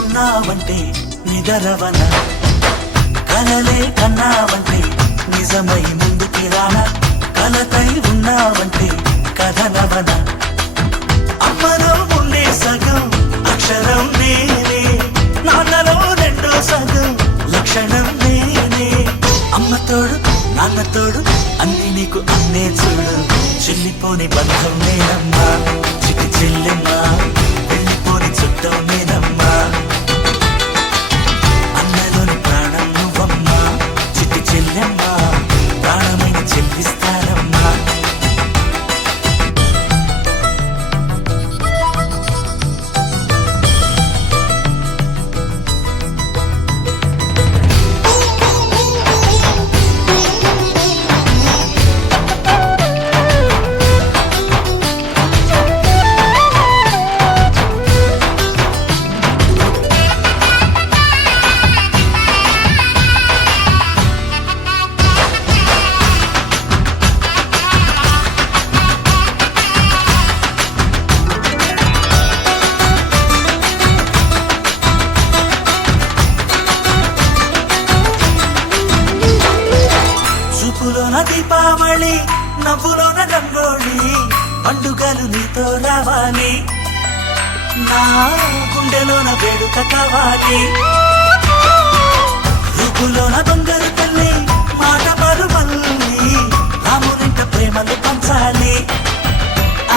ఉన్నావంటే నిదరవన, కలలే కన్నావంటే నిజమై ముందుకి రానా, కలతై ఉన్నావంటే కథనవన. అమ్మలో ఉండే సగం అక్షరం నేనే, నాన్నలో రెండో సగం లక్షణం నేనే. అమ్మతోడు నాన్నతోడు అన్ని నీకు అన్నే చూడు, చెల్లిపోని బంధం నేనమ్మా, చిటి చెల్లెమ్మా, వెళ్ళిపోని చుట్టం నేనమ్మా. అన్నలోని ప్రాణం నువ్వమ్మా, చిటి చెల్లెమ్మా, ప్రాణమైన చెల్లిస్తానమ్మా. చూపులోన దీపావళి, నవ్వులోన రంగోళి, పండుగలు నీతో రావాలి, నా గుండెలోన వేడుక కావాలి. రూపులోన దొంగలు తల్లి, మాట పలు మల్లి, రామునింట ప్రేమలు పంచాలి,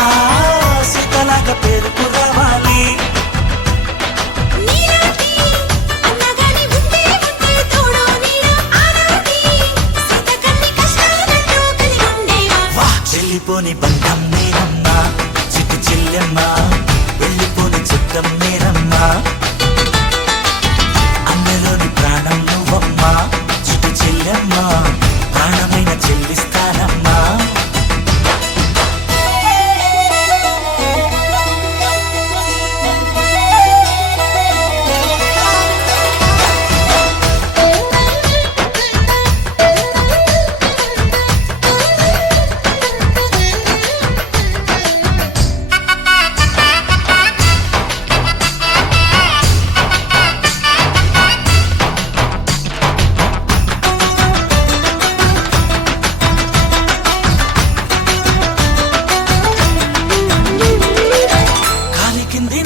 ఆ సీతలాగా పేరుకు రావాలి. వెళ్ళిపోని బంధం నేనమ్మా, చిటి చెల్లెమ్మా, వెళ్ళిపోని చుట్టం నేనమ్మా. అన్నలోని ప్రాణం నువ్వమ్మా, చిటి చెల్లెమ్మా, ప్రాణమైన చెల్లిస్తానమ్మా.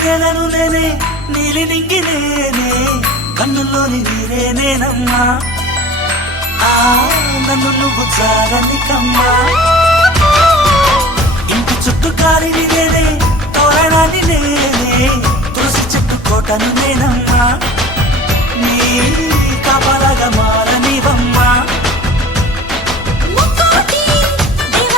నేలను నేనే, నీలి నింగి నేనే, కన్నుల్లోని నీరే నేనమ్మా, ఆ నన్ను నువ్వు జారనికమ్మా. ఇంటి చుట్టూ కాలిని నేనే, తోరణాన్ని నేనే, తులసి చెట్టు కోటను నేనమ్మా.